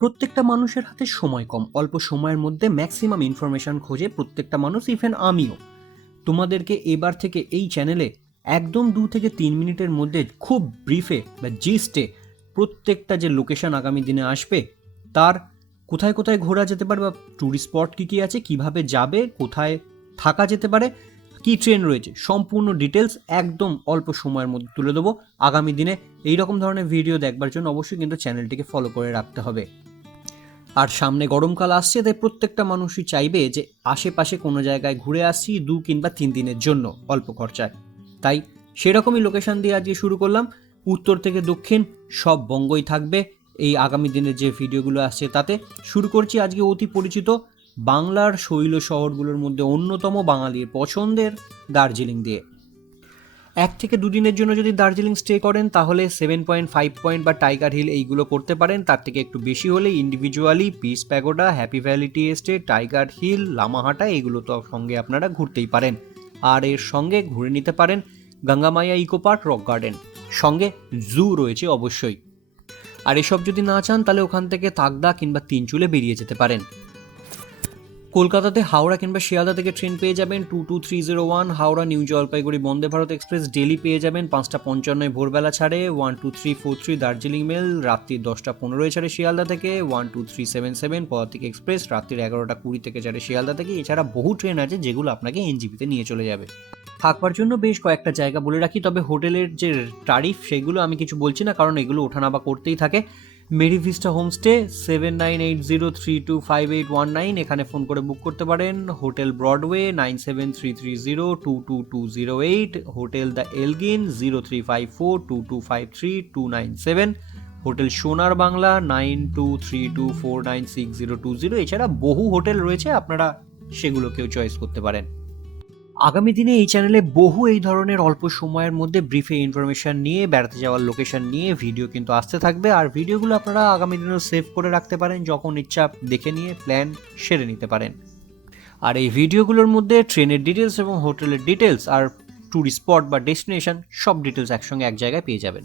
প্রত্যেকটা মানুষের হাতে সময় কম। অল্প সময়ের মধ্যে ম্যাক্সিমাম ইনফরমেশন খোঁজে প্রত্যেকটা মানুষ ইভেন আমিও। তোমাদেরকে এবার থেকে এই চ্যানেলে একদম দু থেকে তিন মিনিটের মধ্যে খুব ব্রিফে বা জিস্টে প্রত্যেকটা যে লোকেশন আগামী দিনে আসবে, তার কোথায় কোথায় ঘোরা যেতে পারে বা ট্যুরিস্ট স্পট কী কী আছে, কীভাবে যাবে, কোথায় থাকা যেতে পারে, কি ট্রেন রয়েছে, সম্পূর্ণ ডিটেলস একদম অল্প সময়ের মধ্যে তুলে দেবো। আগামী দিনে এই রকম ধরনের ভিডিও দেখবার জন্য অবশ্যই কিন্তু চ্যানেলটিকে ফলো করে রাখতে হবে। আর সামনে গরমকাল আসছে, তাই প্রত্যেকটা মানুষই চাইবে যে আশেপাশে কোনো জায়গায় ঘুরে আসছি দু কিংবা তিন দিনের জন্য অল্প খরচায়। তাই সেরকমই লোকেশন দিয়ে আজকে শুরু করলাম। উত্তর থেকে দক্ষিণ সব বঙ্গই থাকবে। এই আগামী দিনের যে ভিডিওগুলো আসছে তাতে শুরু করছি আজকে অতি পরিচিত বাংলার শৈল শহরগুলোর মধ্যে অন্যতম বাঙালির পছন্দের দার্জিলিং দিয়ে। এক থেকে দুদিনের জন্য যদি দার্জিলিং স্টে করেন, তাহলে সেভেন পয়েন্ট ফাইভ পয়েন্ট বা টাইগার হিল এইগুলো করতে পারেন। তার থেকে একটু বেশি হলে individually peace pagoda happy valley tea tiger hill Lamahatta এগুলো তো সঙ্গে আপনারা ঘুরতেই পারেন। আর এর সঙ্গে ঘুরে নিতে পারেন Gangamaya eco park, rock garden. সঙ্গে জু রয়েছে অবশ্যই। আর এসব যদি না চান, তাহলে ওখান থেকে তাকদা কিংবা তিনচুলে বেরিয়ে যেতে পারেন। কলকাতাতে হাওড়া কিংবা শিয়ালদা থেকে ট্রেন পেয়ে যাবেন two two three zero one Howrah New Jalpaiguri, Vande Bharat express daily পেয়ে যাবেন পাঁচটা পঞ্চান্নয় ভোরবেলা ছাড়ে one two three four three Darjeeling mail রাত্রি দশটা পনেরোয় ছাড়ে শিয়ালদা থেকে one two three seven seven Padatik express রাত্রির এগারোটা কুড়ি থেকে ছাড়ে শিয়ালদা থেকে। এছাড়া বহু ট্রেন আছে যেগুলো আপনাকে এনজিপিতে নিয়ে চলে যাবে। থাকবার জন্য বেশ কয়েকটা জায়গা বলে রাখি, তবে হোটেলের যে টারিফ সেগুলো আমি কিছু বলছি না, কারণ এগুলো ওঠানামা করতেই থাকে। Mary Vista homestay seven nine eight zero three two five eight one nine এখানে ফোন করে বুক করতে পারেন। Hotel Broadway nine seven three three zero two two two zero eight hotel the Elgin zero three five four two two five three two nine seven hotel Sonar Bangla nine two three two four nine six zero two zero এছাড়া বহু hotel রয়েছে, আপনারা সেগুলোকেও choice করতে পারেন। আগামী দিনে এই চ্যানেলে বহু এই ধরনের অল্প সময়ের মধ্যে ব্রিফে ইনফরমেশন নিয়ে, বেড়াতে যাওয়ার লোকেশন নিয়ে ভিডিও কিন্তু আসতে থাকবে। আর ভিডিওগুলো আপনারা আগামী দিনেও সেভ করে রাখতে পারেন, যখন ইচ্ছা দেখে নিয়ে প্ল্যান সেরে নিতে পারেন। আর এই ভিডিওগুলোর মধ্যে ট্রেনের ডিটেলস এবং হোটেলের ডিটেলস আর ট্যুরিস্ট স্পট বা ডেস্টিনেশন সব ডিটেলস একসঙ্গে এক জায়গায় পেয়ে যাবেন।